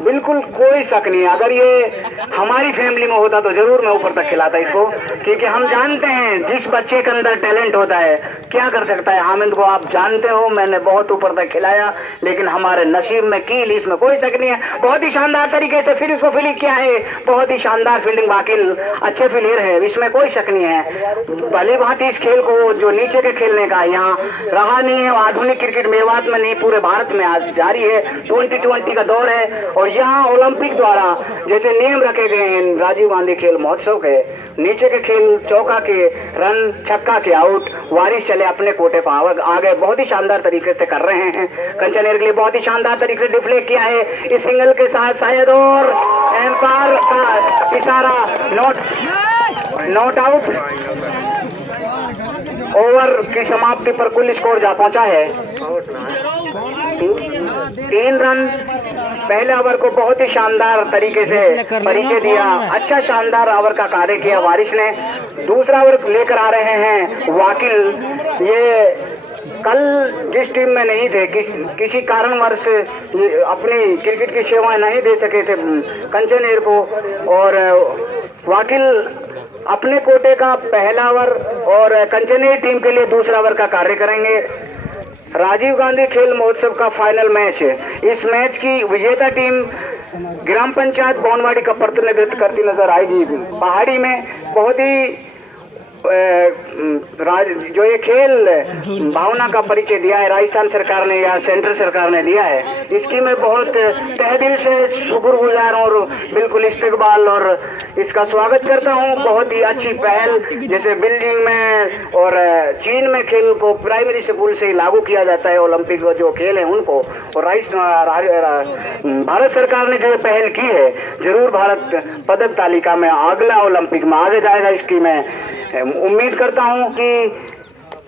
बिल्कुल कोई शक नहीं है। अगर ये हमारी फैमिली में होता तो जरूर मैं ऊपर तक खिलाता इसको, क्योंकि हम जानते हैं जिस बच्चे के अंदर टैलेंट होता है क्या कर सकता है। हामिद को आप जानते हो, मैंने बहुत ऊपर तक खिलाया, लेकिन हमारे नसीब में कील, इसमें कोई शक नहीं है। बहुत ही शानदार तरीके से फिर इसको फील्डिंग किया है, बहुत ही शानदार फील्डिंग, वाकिल अच्छे फील्डर है, इसमें कोई शक नहीं है। भले भांति इस खेल को जो नीचे के खेलने का यहाँ रहा नहीं है, आधुनिक क्रिकेट मेवात में नहीं पूरे भारत में आज जारी है। 2020 का दौर है और यहाँ ओलंपिक द्वारा जैसे नियम रखे गए हैं राजीव गांधी खेल महोत्सव के, नीचे के खेल चौका के रन, छक्का के आउट, वारिस चले अपने कोटे पर आगे बहुत ही शानदार तरीके से कर रहे हैं। कंचनेर के लिए बहुत ही शानदार तरीके से डिफ्लेक्ट किया है इस सिंगल के साथ शायद, और एम्पायर का इशारा नॉट आउट। ओवर की समाप्ति पर कुल स्कोर जा पहुंचा है 3 रन। पहले ओवर को बहुत ही शानदार तरीके से परिचय दिया, अच्छा शानदार ओवर का कार्य किया वारिस ने। दूसरा ओवर लेकर आ रहे हैं वाकिल। ये कल जिस टीम में नहीं थे, किसी कारणवश अपनी क्रिकेट की सेवाएं नहीं दे सके थे कंचनेर को, और वाकिल अपने कोटे का पहला ओवर और कंचनेर टीम के लिए दूसरा ओवर का कार्य करेंगे। राजीव गांधी खेल महोत्सव का फाइनल मैच, इस मैच की विजेता टीम ग्राम पंचायत बोनवाड़ी का प्रतिनिधित्व करती नजर आएगी। पहाड़ी में बहुत ही जो ये खेल भावना का परिचय दिया है राजस्थान सरकार ने या सेंट्रल सरकार ने दिया है, इसकी मैं बहुत तहे दिल से शुक्रगुजार हूँ और बिल्कुल इस्तकबाल और इसका स्वागत करता हूँ। बहुत ही अच्छी पहल, जैसे बिल्डिंग में और चीन में खेल को प्राइमरी स्कूल से ही लागू किया जाता है, ओलंपिक जो खेल है उनको, और भारत सरकार ने जो पहल की है, जरूर भारत पदक तालिका में अगला ओलंपिक में आगे जाएगा, इसकी मैं उम्मीद करता हूं कि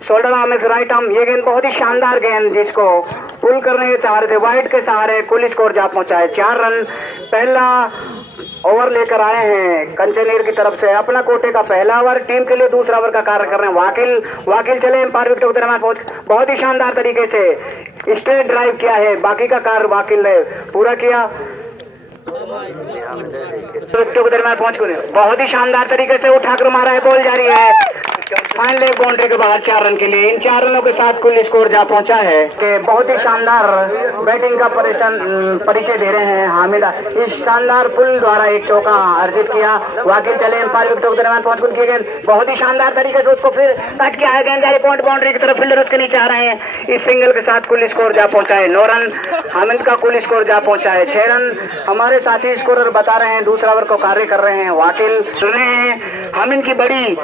शोल्डर आर्म राइट आर्म, ये गेंद बहुत ही शानदार गेंद जिसको पुल करने के चाह रहे थे, वाइड के सहारे कुल स्कोर जा पहुंचा है 4 रन। पहला ओवर लेकर आए हैं कंचनेर की तरफ से, अपना कोटे का पहला ओवर, टीम के लिए दूसरा ओवर का कार्य कर रहे हैं वाकिल चले एम्पायर विकेट के दरम्यान पहुंच, बहुत ही शानदार तरीके से स्ट्रेट ड्राइव किया है, बाकी का कार्य वाकिल ने पूरा किया। के दरम्यान पहुंच कर बहुत ही शानदार तरीके से उठाकर मारा है, बॉल जारी है, फाइन लेग बाउंड्री के बाहर 4 रन के लिए। इन 4 रनों के साथ कुल स्कोर जा पहुंचा है कि बहुत ही शानदार बैटिंग का परिचय दे रहे हैं हामिद। इस शानदार पुल द्वारा एक चौका अर्जित किया, वाकिल चले एम्पायर विकेट के दरम्यान पहुंच कर किए गए, बहुत ही शानदार तरीके से उसको फिर कट के आए गए पॉइंट बाउंड्री की तरफ, फील्डर उसके नीचे आ रहे हैं। इस सिंगल के साथ कुल स्कोर जा पहुंचा है 9 रन। हामिद का कुल स्कोर जा पहुंचा है 6 रन। हमारे साथी स्कोरर बता रहे हैं दूसरा ओवर को कार्य कर रहे हैं वाकिल हैं। हम इनकी बड़ी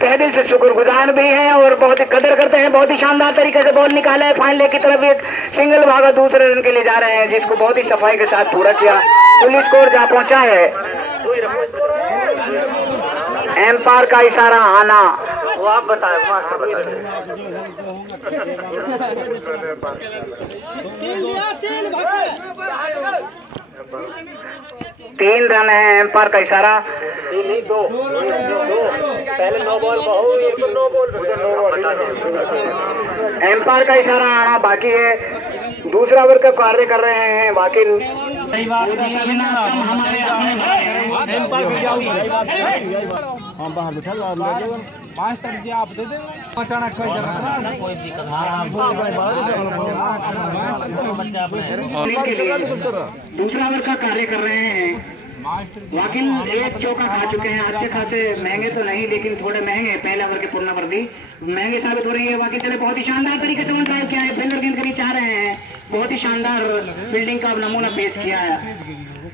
तहे दिल से शुक्रगुजार भी हैं और बहुत ही कदर करते हैं। बहुत ही शानदार तरीके से बॉल निकाला है, फाइन लेग की तरफ एक सिंगल भागा दूसरे रन के लिए जा रहे हैं, जिसको बहुत ही सफाई के साथ पूरा किया। कुल स्कोर जा पहुंचा है, एम्पायर का इशारा आना, वो आप बताएं। 3 रन है, एम्पायर का इशारा। पहले 9 बॉल एम्पायर का इशारा आना बाकी है। दूसरा ओवर का कार्य कर रहे हैं वाकिल। आप दे दे अचानक कोई दूसरा ओवर का कार्य कर रहे हैं वाकिल। एक चौका खा चुके हैं, अच्छे खासे, महंगे तो नहीं लेकिन थोड़े महंगे, पहले ओवर के पूर्णावर्ती महंगे साबित हो रही है। वाकिल चले बहुत ही शानदार तरीके से ड्राइव किया है, फील्डर गेंद के नीचे आ रहे हैं, बहुत ही शानदार फील्डिंग का नमूना पेश किया है।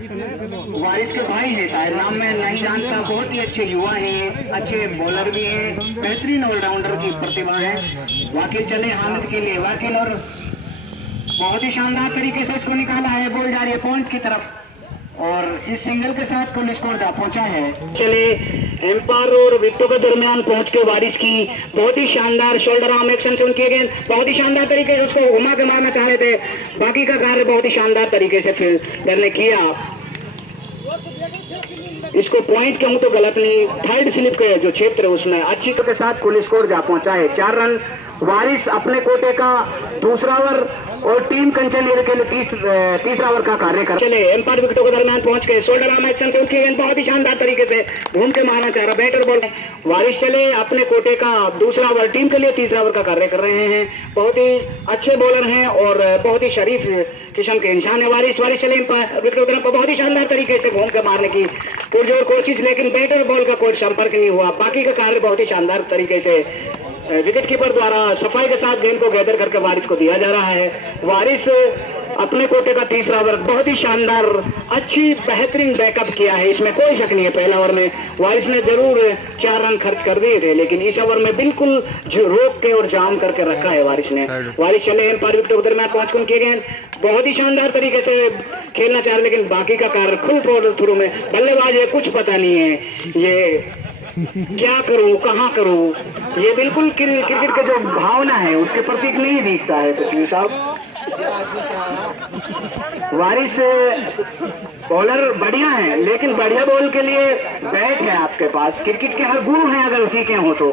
वारिस के भाई हैं, शायद नाम मैं नहीं जानता, बहुत ही अच्छे युवा हैं, अच्छे बॉलर भी हैं, बेहतरीन ऑलराउंडर की प्रतिभा है। वाकिल चले हामिद के लिए, वाकिल और बहुत ही शानदार तरीके से इसको निकाला है, बॉल जा रही है पॉइंट की तरफ और इस सिंगल के साथ कुल स्कोर जा पहुंचा है। चले एम्पायर और विकेटों के दरमियान पहुंच के वारिस की बहुत ही शानदार शोल्डर आर्म एक्शन से किए गए, बहुत ही शानदार तरीके से उसको घुमा के मारना चाह रहे थे, बाकी का कार्य बहुत ही शानदार तरीके से फील्डर ने किया। इसको पॉइंट कहूं तो गलत नहीं, थर्ड स्लिप के जो क्षेत्र है उसमें अच्छी के साथ कुल स्कोर जा पहुंचा है 4 रन। वारिस अपने कोटे का दूसरा ओवर और टीम कंचनेर के लिए तीसरा ओवर का कार्य कर चले। एम्पायर विकेटों के दरमियान पहुंच गए। शोल्डर आर्म एक्शन से उनकी गेंद बहुत ही शानदार तरीके से घूम के मारना चाह रहा बैटर बॉल। वारिस चले अपने कोटे का दूसरा ओवर, टीम के लिए तीसरा ओवर का कार्य कर रहे हैं। बहुत ही अच्छे बॉलर हैं और बहुत ही शरीफ किस्म के इंसान है वारिस चले विकेट पर बहुत ही शानदार तरीके से घूम के मारने की पुरजोर कोशिश, लेकिन बैटर बॉल का कोई संपर्क नहीं हुआ। बाकी का कार्य बहुत ही शानदार तरीके से विकेट कीपर द्वारा सफाई के साथ गेंद को गैदर करके वारिस को दिया जा रहा है। वारिस अपने कोटे का तीसरा ओवर बहुत ही शानदार अच्छी बेहतरीन बैकअप किया है, इसमें कोई शक नहीं है। पहले ओवर में वारिस ने जरूर 4 रन खर्च कर दिए थे, लेकिन इस ओवर में बिल्कुल रोक के और जाम करके रखा है वारिस ने। वारिस चले एम्पायर विकेट के दरमियान पहुंच कर किए गए बहुत ही शानदार तरीके से खेलना चाह रहे, लेकिन बाकी का कार्य खुल फॉलो थ्रू में बल्लेबाज है, कुछ पता नहीं है ये क्या करूं कहां करूं। ये बिल्कुल क्रिकेट का जो भावना है उसके प्रतीक नहीं दिखता है तस्वीर साहब। वारिस बॉलर बढ़िया है, लेकिन बढ़िया बॉल के लिए बैट है आपके पास। क्रिकेट के हर गुण हैं अगर उसी के हो तो।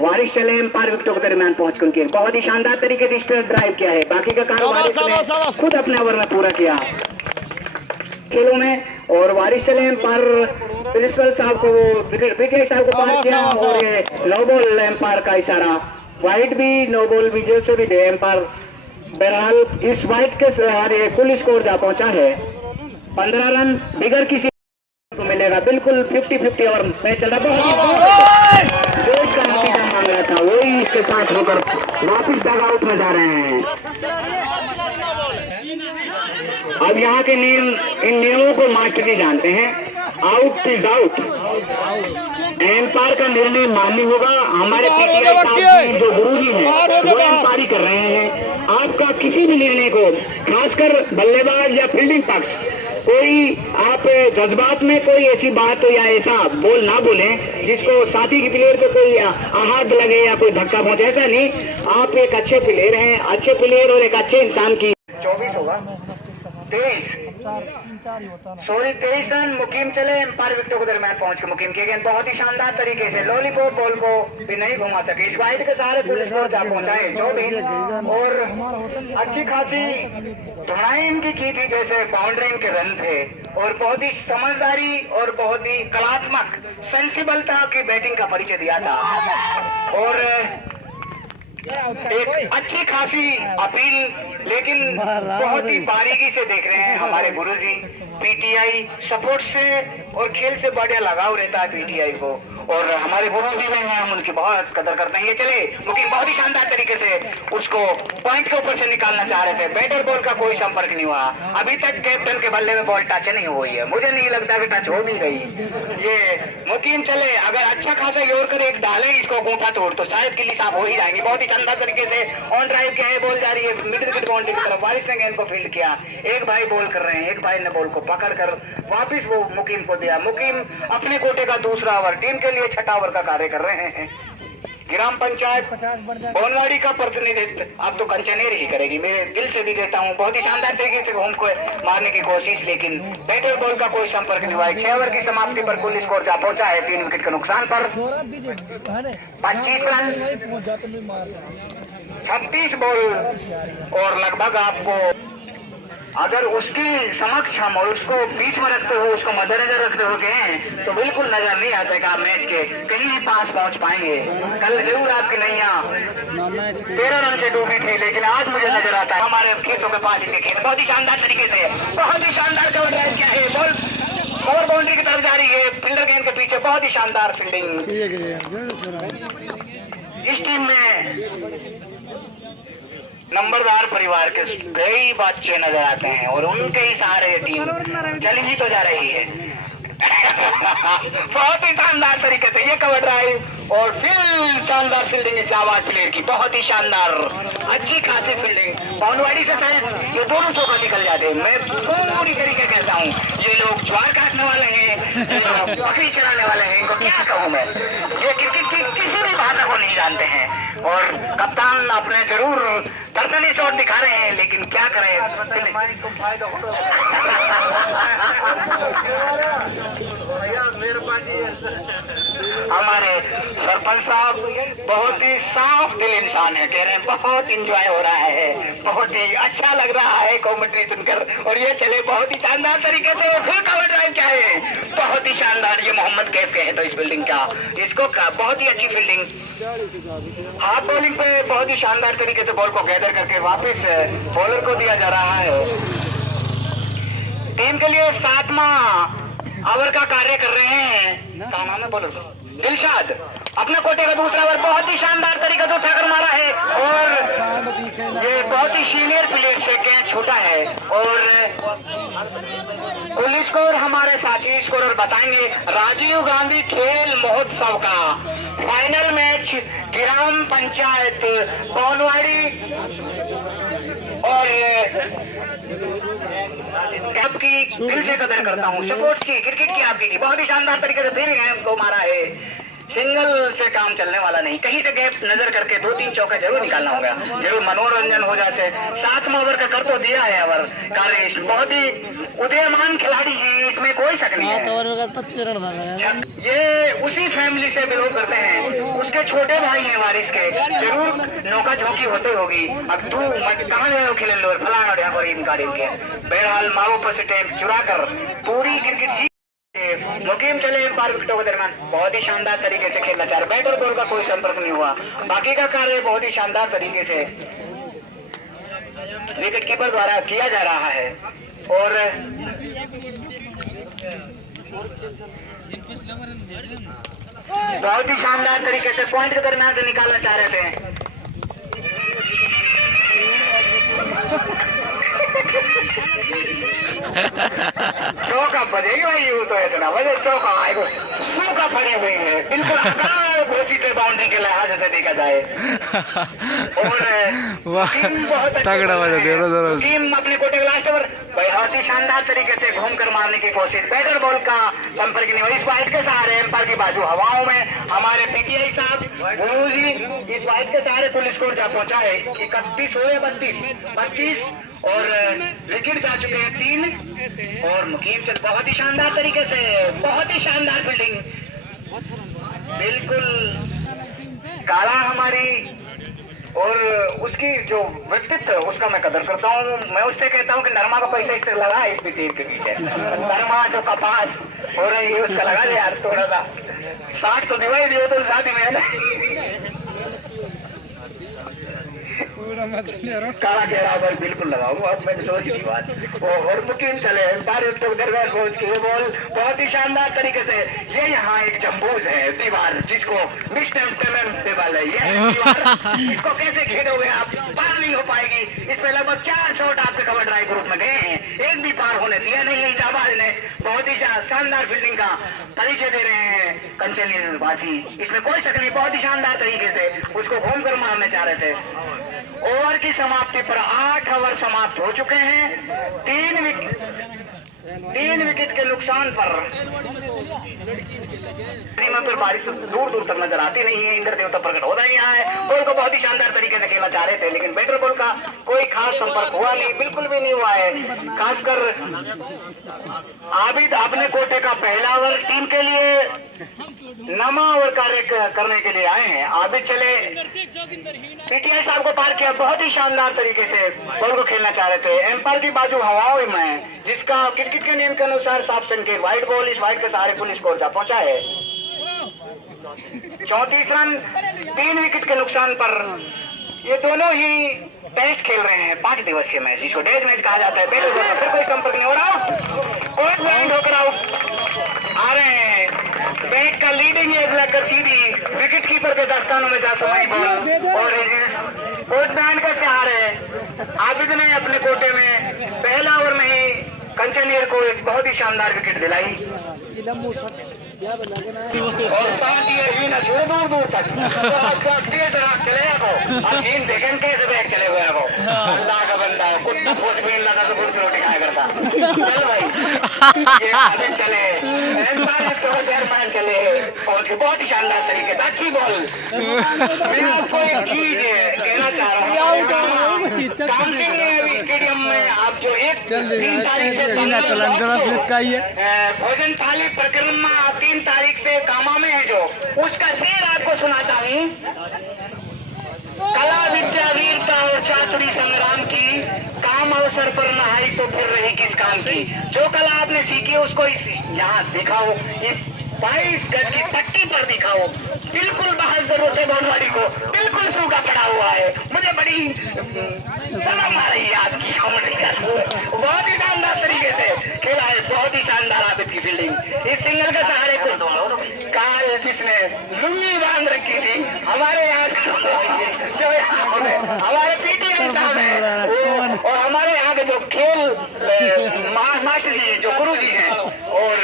वारिस चले एम्पायर विकेटों के दरमियान पहुंच कर बहुत ही शानदार तरीके से स्ट्रेट ड्राइव किया है। बाकी का काम वारिस ने खुद अपने ओवर में पूरा किया खेलों में। और वारिस चले एम्पायर प्रिंसिपल साहब को विकेट साहब को पास किया और ये नो बॉल एम्पायर का इशारा, वाइड भी नो बॉल भी जो से भी दे एम्पायर। बहरहाल इस वाइड के सहारे कुल स्कोर जा पहुंचा है 15 रन बिगर किसी को मिलेगा। बिल्कुल 50-50 ओवर मैच चल रहा है। जो इसका नतीजा मांग रहा था वही इसके साथ होकर वापिस डग आउट में जा रहे हैं। अब यहाँ के नियम, इन नियमों को मास्टर जी जानते हैं। आउट इज आउट, एम्पायर का निर्णय मान्य होगा। हमारे पीटीआई साहब जो गुरुजी हैं वो एम्पायरी कर रहे हैं। आपका किसी भी निर्णय को, खासकर बल्लेबाज या फील्डिंग पक्ष, कोई आप जज्बात में कोई ऐसी बात या ऐसा बोल ना बोलें जिसको साथी की प्लेयर को कोई आहत लगे या कोई धक्का पहुंचे, ऐसा नहीं। आप एक अच्छे प्लेयर हैं, अच्छे प्लेयर और एक अच्छे इंसान की 24 होगा 23 रन मुकीम चले एम्पायर विकेटों के दरमियान पहुंच के मुकीम किए गए बहुत ही शानदार तरीके से लॉलीपॉप बॉल को भी नहीं घुमा सके। इस वाइड के सहारे पूरे स्कोर जा पहुंचाए 24 और अच्छी खासी धुनाई इनकी की थी जैसे बाउंड्री के रन थे और बहुत ही समझदारी और बहुत ही कलात्मक सेंसिबलता की बैटिंग का परिचय दिया था और एक अच्छी खासी अपील, लेकिन बहुत ही बारीकी से देख रहे हैं हमारे गुरुजी। पीटीआई सपोर्ट से और खेल से बढ़िया लगाव रहता है पीटीआई को और हमारे गुरुजी में हम उनकी बहुत कदर करते हैं। ये चले मुकीम बहुत ही शानदार तरीके से उसको पॉइंट के ऊपर से निकालना चाह रहे थे। बैटर बॉल का कोई संपर्क नहीं हुआ। अभी तक कैप्टन के बल्ले में बॉल टच नहीं हुई है, मुझे नहीं लगता कि टच हो भी गई। ये मुकीम चले अगर अच्छा खासा योरकर एक डाले इसको गोटा तोड़ तो शायद किल्ली साफ हो ही जाएंगी। बहुत ही शानदार तरीके से ऑन ड्राइव किया है, बॉल जा रही है मिड विकेट बाउंड्री की तरफ। वारिस ने गेंद को फील्ड किया, एक भाई बॉल कर रहे हैं, एक भाई ने बॉल को पकड़कर वापिस वो मुकीम को दिया। मुकीम अपने कोटे का दूसरा ओवर, टीम के लिए छठा ओवर का कार्य कर रहे हैं। ग्राम पंचायत बोनवाड़ी का प्रतिनिधित्व अब तो कंचनेर ही करेगी, मेरे दिल से भी कहता हूँ। बहुत ही शानदार तरीके से होम को मारने की कोशिश, लेकिन बैटर बॉल का कोई संपर्क नहीं हुआ। 6 ओवर की समाप्ति पर कुल स्कोर जा पहुंचा है 3 विकेट के नुकसान पर 25 रन 36 बॉल और लगभग आपको अगर उसके समक्ष हम और उसको बीच में रखते हो, उसको मद्देनजर रखते हो गए तो बिल्कुल नजर नहीं आता कि आप मैच के कहीं भी पास पहुंच पाएंगे। कल जरूर आपकी नैया 13 रन से डूबी थी, लेकिन आज मुझे नजर आता है हमारे खेतों के पास इनके खेत बहुत ही शानदार तरीके से बहुत ही शानदार कवर ड्राइव किया है। बॉल कवर बाउंड्री की तरफ जा रही है, फील्डर गेंद के पीछे बहुत ही शानदार फील्डिंग। इस टीम में नंबरदार परिवार के कई बच्चे नजर आते हैं और उनके ही सहारे ये टीम चली ही तो जा रही है। बहुत ही शानदार तरीके से ये कवर ड्राइव और फिर शानदार फील्डिंग इस्लामाबाद प्लेयर की, बहुत ही शानदार अच्छी खासी फील्डिंग। बाउंडवाड़ी से शायद ये दोनों चौका निकल जाते हैं। मैं पूरी तरीके कहता हूँ ये लोग ज्वार काटने वाले हैं, बकरी चलाने वाले हैं, इनको क्या कहूँ मैं। ये क्रिकेट की किसी भी भाषा को नहीं जानते हैं और कप्तान अपने जरूर दर्शनीय शॉट दिखा रहे हैं, लेकिन क्या करें हमारे सरपंच साहब बहुत ही साफ दिल इंसान है, कह रहे हैं बहुत इंजॉय हो रहा है, बहुत ही अच्छा लग रहा है कमेंट्री सुनकर। और ये चले बहुत ही शानदार तरीके से फिर कवर ड्राइव क्या है, बहुत ही शानदार। ये मोहम्मद कैफ के है तो इस बिल्डिंग का, इसको बहुत ही अच्छी फील्डिंग, हाफ बॉलिंग पे बहुत ही शानदार तरीके से बॉल को गैदर करके वापस बॉलर को दिया जा रहा है। टीम के लिए 7वां ओवर का कार्य कर रहे हैं, क्या नाम है बॉलर का, दिलशाद। अपने कोटे का दूसरा ओवर बहुत ही शानदार तरीके से उठाकर मारा है और ये बहुत ही सीनियर प्लेयर से कैच छूटा है। और कुल स्कोर हमारे साथी स्कोरर बताएंगे। राजीव गांधी खेल महोत्सव का फाइनल मैच ग्राम पंचायत पौनवाड़ी और आपकी दिल से कदर करता हूँ सपोर्ट की, क्रिकेट की आपकी बहुत ही शानदार तरीके से फिर गेम को मारा है। सिंगल से काम चलने वाला नहीं, कहीं से गैप नजर करके 2-3 चौका जरूर निकालना होगा, जरूर मनोरंजन हो जाए। 7वां ओवर का कर तो दिया है ओवर कालेश, बहुत ही उदयमान खिलाड़ी है, इसमें कोई शक नहीं है। ये उसी फैमिली से बिलोंग करते हैं, उसके छोटे भाई हैं वारिस के, जरूर नौका झोंकी होते होगी। अब तू कहाँ गए हो खेल लो फलाना के बहरहाल माओ पर से टेप चुरा कर पूरी क्रिकेट मुकीम चले एम्पायर विकेटों के दरमियान बहुत ही शानदार तरीके से खेलना चाह रहे। बैट और बॉल का कोई संपर्क नहीं हुआ, बाकी का कार्य बहुत ही शानदार तरीके से विकेट कीपर द्वारा किया जा रहा है। और बहुत ही शानदार तरीके से पॉइंट के दरमियान से निकालना चाह रहे थे। चौका बजेगी भाई, वो तो ऐसा ना बजे, चौका आएगा सूखा पड़े हुए हैं बिल्कुल घोषित बाउंड्री के लिहाज से देखा जाए। और बहुत तगड़ा बजा दे रहा टीम अपने कोटे लास्ट ओवर बहुत ही शानदार तरीके से घूमकर मारने की कोशिश, बैटर बॉल का संपर्क नहीं हुआ। इस वाइट के सहारे एम्पायर की बाजू हवाओं में हमारे पीटीआई साहब गुरु जी इस वाइट के सहारे कुल स्कोर जा पहुंचा है 31 हुए 32 और विकेट जा चुके हैं 3। और मुकीम चंद बहुत ही शानदार तरीके से, बहुत ही शानदार फील्डिंग, बिल्कुल काला हमारी और उसकी जो व्यक्तित्व उसका मैं कदर करता हूँ। मैं उससे कहता हूँ कि नरमा का पैसा इस तरह लगा इस तीर के पीछे, नरमा जो कपास हो रही है उसका लगा दे यार थोड़ा सा, 60 तो दिवाई दियो तो शादी में काला घेरा पर बिल्कुल लगाऊंगा, अब मैंने सोच ली बात। और मुकीम चले दरबार पहुंच के ये बॉल बहुत ही शानदार तरीके से, ये यहाँ एक जम्बूज है दीवार जिसको दीवार है, ये दीवार इसको कैसे घेरोगे आप, पार नहीं हो पाएगी। इस पे लगभग 4 शॉट आपके कवर ड्राइव ग्रुप में गए हैं, एक भी पार होने दिया नहीं है। जाबाज ने बहुत ही शानदार फील्डिंग का परिचय दे रहे हैं कंचन वासी, इसमें कोई शक नहीं, बहुत ही शानदार तरीके से उसको घूम कर मारने चाह रहे थे। ओवर की समाप्ति पर 8 ओवर समाप्त हो चुके हैं, 3 विकेट के नुकसान पर बारिश दूर दूर तक नजर आती नहीं है, इंद्र देवता प्रकट होता ही यहाँ है। बॉल को बहुत ही शानदार तरीके से खेलना चाह रहे थे लेकिन बैटर बॉल का कोई खास संपर्क हुआ नहीं, बिल्कुल भी नहीं हुआ है। खासकर आबिद अपने कोटे का पहला ओवर टीम के लिए नमा ओवर कार्य करने के लिए आए हैं। आबिद चले पीटीआई साहब को पार किया, बहुत ही शानदार तरीके से बॉल को खेलना चाह रहे थे। एम्पायर की बाजू हवाओं में जिसका क्रिकेट के नियम के अनुसार साफ संकेत व्हाइट बॉल, इस व्हाइट के सहारे पुल स्कोर जा पहुंचा है 34 रन 3 विकेट के नुकसान पर। ये दोनों ही टेस्ट खेल रहे हैं 5 दिवसीय मैच, जिसको डेज मैच कहा जाता है। बैटर बॉल फिर कोई संपर्क नहीं हो रहा, कोर्ट में होकर आउट आ रहे हैं। बैट का लीडिंग एज लगकर सीधी विकेट कीपर के दस्तानों में जा समाई बॉल और इस कोर्ट बैंड के सहारे आबिद ने अपने कोटे में पहला ओवर में ही कंचनियर को एक बहुत ही शानदार विकेट दिलाई और साथ ही ना छोड़ दूर तक चले को गेंद देखें कैसे बैग चले हुए को अल्लाह का बंदा कुत्ता पोस्ट में लगा तो कुछ रोटी खाया करता। चल भाई ये आगे चले चेयरमैन चले और बहुत ही शानदार तरीके से अच्छी बॉल। मैं आपको एक चीज कहना चाह रहा हूँ, स्टेडियम में आप जो 3 तारीख से भोजन थाली परिक्रमा 3 तारीख से कामा में है जो, उसका शेर आपको सुनाता हूँ। कला विद्या वीरता और चातुरी संग्राम की, काम अवसर पर नहाई तो फिर रही किस काम की। जो कला आपने सीखी है उसको यहाँ दिखाओ, इस 22 गज की पट्टी पर दिखाओ। बिल्कुल बाहर जरूरत है बनवाड़ी को, बिल्कुल सूखा पड़ा हुआ है। मुझे बड़ी शर्म आ रही है आपकी कॉमेडी का। बहुत ही शानदार तरीके से खेला है, बहुत ही शानदार आबिद की फील्डिंग। इस सिंगल के सहारे को काल जिसने लुंगी बांध रखी थी, हमारे यहाँ जो हमारे पीटीआई साहब है और हमारे यहाँ के जो खेल मास्टर जी जो गुरु जी हैं और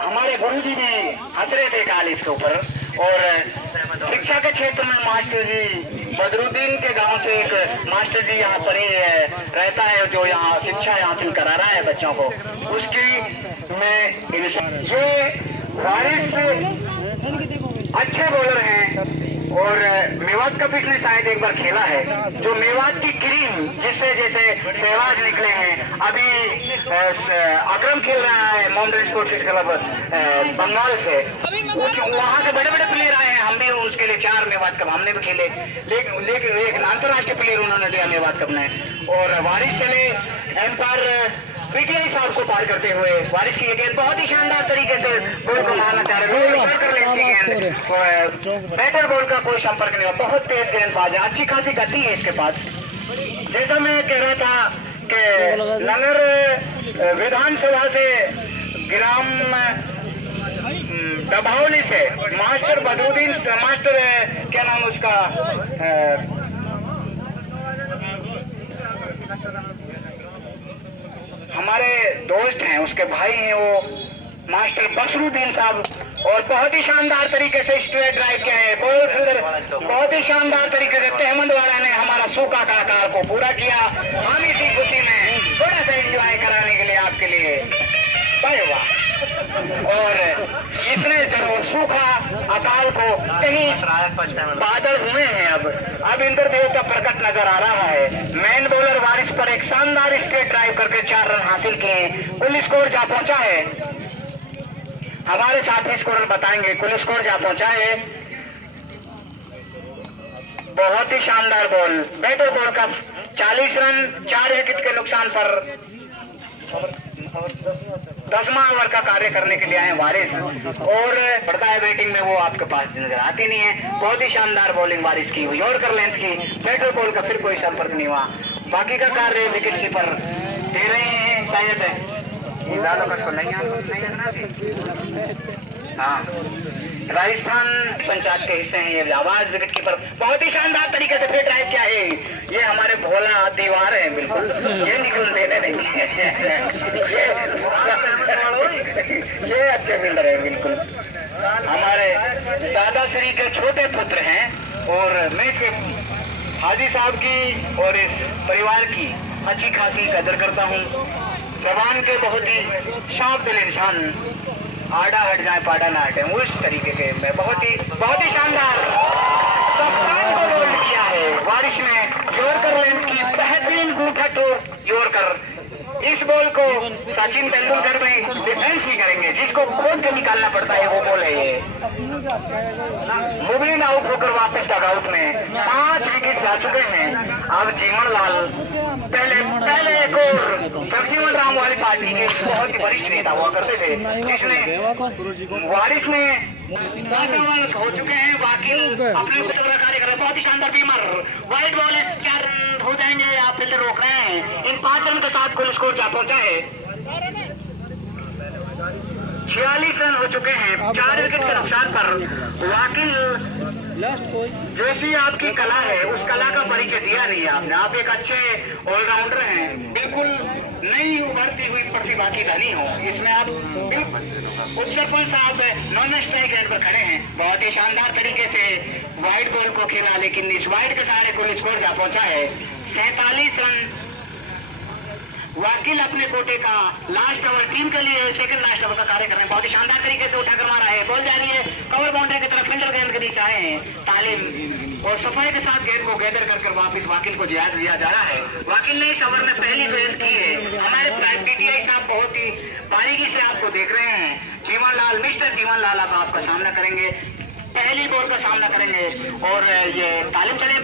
हमारे गुरु जी भी हंस रहे थे काल इसके ऊपर। और शिक्षा के क्षेत्र में मास्टर जी बदरुद्दीन के गांव से एक मास्टर जी यहाँ पर ही रहता है जो यहाँ शिक्षा हासिल करा रहा है बच्चों को, उसकी में ये वारिस अच्छे बॉलर हैं और मेवात कप इसने शायद एक बार खेला है। जो मेवात की क्रीम जिससे जैसे सहवाज निकले हैं, अभी अकरम खेल रहा है मॉडर्न स्पोर्ट्स क्लब बंगाल से, वहाँ से बड़े बड़े प्लेयर आए हैं। हम भी उसके लिए 4 मेवात कप हमने भी खेले, लेकिन एक अंतर्राष्ट्रीय प्लेयर उन्होंने दिया मेवात कप ने। और वारिस चले एम्पायर पीटीआई साहब को पार करते हुए, वारिस की गेंद बहुत ही शानदार तरीके से गोल को मारना चाह रहे हैं। बैटर बॉल का कोई संपर्क नहीं हुआ, बहुत तेज गेंदबाज है, अच्छी खासी गति है इसके पास। जैसा मैं कह रहा था कि नगर विधानसभा से ग्राम डभावली से मास्टर बदरुद्दीन मास्टर क्या नाम उसका हमारे दोस्त हैं, उसके भाई हैं वो मास्टर बसरुद्दीन साहब, और बहुत ही शानदार तरीके से स्ट्रेट ड्राइव किया है, बहुत सुंदर, बहुत ही शानदार तरीके से तहमद वाला ने हमारा सूखा कलाकार को पूरा किया। हम इसी खुशी में थोड़ा सा एंजॉय कराने के लिए आपके लिए भाई वाह। और इसने जरूर सूखा अकाल को कहीं बादल हुए हैं, अब इंद्र देवता प्रकट नजर आ रहा है। मैन बॉलर वारिस पर एक शानदार स्ट्रेट ड्राइव करके 4 रन हासिल किए, कुल स्कोर जा पहुंचा है। हमारे साथी स्कोर बताएंगे कुल स्कोर जा पहुंचा है। बहुत ही शानदार बॉल, बैटर बॉल का 40 रन 4 विकेट के नुकसान पर 10वां ओवर का कार्य करने के लिए आए वारिस, और बढ़ता है बैटिंग में वो आपके पास नजर आती नहीं है। बहुत ही शानदार बॉलिंग वारिस की हुई, यॉर्कर लेंथ की, बैटर बॉल का फिर कोई संपर्क नहीं हुआ। बाकी का कार्य विकेट कीपर दे रहे हैं शायद हाँ राजस्थान पंचायत के हिस्से हैं ये आवाज विकेट कीपर, बहुत ही शानदार तरीके से फिर ड्राइव किया है। ये हमारे भोला दीवार है, बिल्कुल ये निकल देने नहीं ये अच्छे फील्डर है, बिल्कुल हमारे दादाश्री के छोटे पुत्र हैं। और मैं इसके हाजी साहब की और इस परिवार की अच्छी खासी कदर करता हूँ। जबान के बहुत ही शार्प दिल इंसान, आड़ा हट जाए पाड़ा ना हटे, उस तरीके के में बहुत ही शानदार कप्तान को होल्ड किया है वारिस ने। यॉर्कर लेंथ की बेहतरीन गूठा टोर यॉर्कर, इस बॉल को सचिन तेंदुलकर भी डिफेंस ही करेंगे, जिसको खोद के निकालना पड़ता है वो बॉल है ये। मुबीन आउट होकर वापस डगआउट में 5 विकेट जा चुके हैं। अब जीवन लाल पहले एक और जगजीवन राम वाली पार्टी के बहुत ही वरिष्ठ नेता हुआ करते थे, जिसने वारिस में 7 ओवर हो चुके हैं, बाकी अपने कार्य कर रहे हैं। बहुत ही शानदार बीमर वाइड बॉल 4 रन हो जाएंगे, आप फील्डर रोक रहे हैं। इन 5 रन के साथ कुल स्कोर जा पहुंचा है 46 रन हो चुके हैं, 4 विकेट के नुकसान पर। वाकिल जैसी आपकी कला है उस कला का परिचय दिया नहीं आपने, आप एक अच्छे ऑलराउंडर हैं, बिल्कुल नई उभरती हुई प्रतिभा की धनी हो। इसमें आप उप सरपंच साहब नॉन स्ट्राइक एंड पर खड़े हैं, बहुत ही शानदार तरीके से वाइड बॉल को खेला, लेकिन इस वाइड के सहारे कुल स्कोर जा पहुंचा है 47 रन। वकील अपने कोटे का लास्ट ओवर टीम के लिए सेकंड लास्ट ओवर का कार्य कर रहे हैं। बहुत ही शानदार तरीके से उठाकर मारा है, बॉल जा रही है कवर बाउंड्री की तरफ, फील्डर गेंद के नीचे आए हैं। तालिम और सफाई के साथ गेंद को गैदर कर वापस वकील को जिया दिया जा रहा है। वकील ने इस ओवर में पहली गेंद की है। हमारे पीटीआई साहब बहुत ही बारीकी से आपको देख रहे हैं। जीवन लाल, मिस्टर जीवन लाल अब आपका सामना करेंगे, पहली बॉल का सामना करेंगे। और ये तालिम चले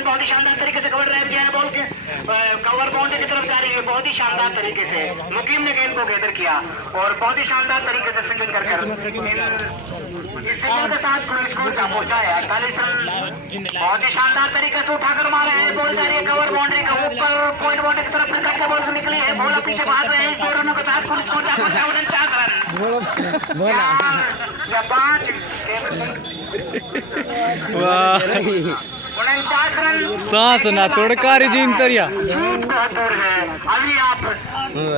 बहुत ही शानदार तरीके से कवर ड्राइव किया है, बॉल के कवर बाउंड्री की तरफ जा रही है। बहुत ही शानदार तरीके से मुकीम ने गेंद को गैदर किया और बहुत ही शानदार तरीके से फील्डिंग कर इस सिग्नल के साथ स्कोर जा पहुंचा है 48 रन। बहुत ही शानदार तरीके से उठाकर मारा है, बॉल जा रही है कवर बाउंड्री का ऊपर, पॉइंट बाउंड्री की तरफ फिर बॉल को निकली है, बॉल पीछे भाग रहे हैं। 2 रनों के साथ स्कोर जा पहुंचा 49 रन या 5 49 रन। सांस ना तोड़कारी जीन तरिया बहुत दूर है। अभी आप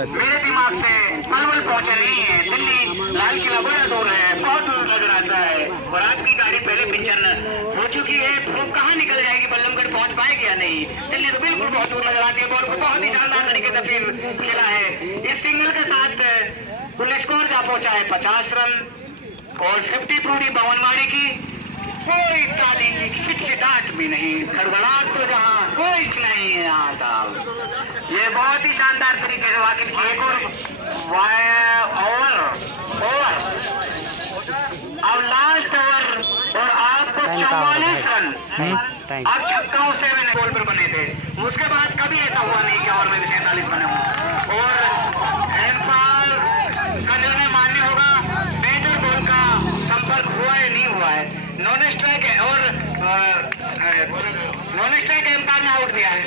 मेरे दिमाग से पलवल पहुंचे नहीं है। दिल्ली लाल किला बड़ा दूर है, बहुत दूर नजर आता है। और आपकी गाड़ी पहले पिंचर हो चुकी है, वो कहाँ निकल जाएगी, बल्लमगढ़ पहुंच पाएगी या नहीं। दिल्ली तो बिल्कुल बहुत दूर नजर आती है। बॉल को बहुत ही शानदार तरीके से फिर खेला है। इस सिंगल के साथ कुल स्कोर जा पहुंचा है 50 रन और 50 थोड़ी भवनवाड़ी की कोई ताली की सिटसिटाहट भी नहीं, खड़बड़ाहट तो जहाँ कोई नहीं है यहाँ साहब। ये बहुत ही शानदार तरीके से वाकिफ की एक और ओवर अब लास्ट ओवर और आपको 44 रन अब छक्काओं से मैंने गोल पर बने थे। उसके बाद कभी ऐसा हुआ नहीं कि ओवर में भी 47 बने हों। और एम्पायर का निर्णय मान्य होगा, बैटर बॉल का संपर्क हुआ है नहीं हुआ है। नॉन स्ट्राइक है और नॉन स्ट्राइक एम्पायर ने आउट दिया है।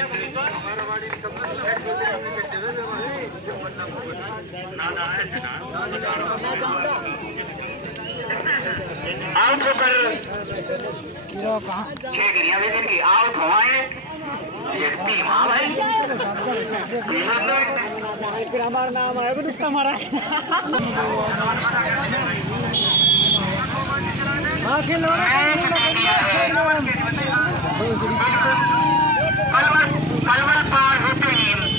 आउट होकर 6 गिरिया विकेट की आउट हुआ है ये टीम। हाँ भाई फिर हमारा नाम आएगा तो उसका हमारा पलवल पार होते ही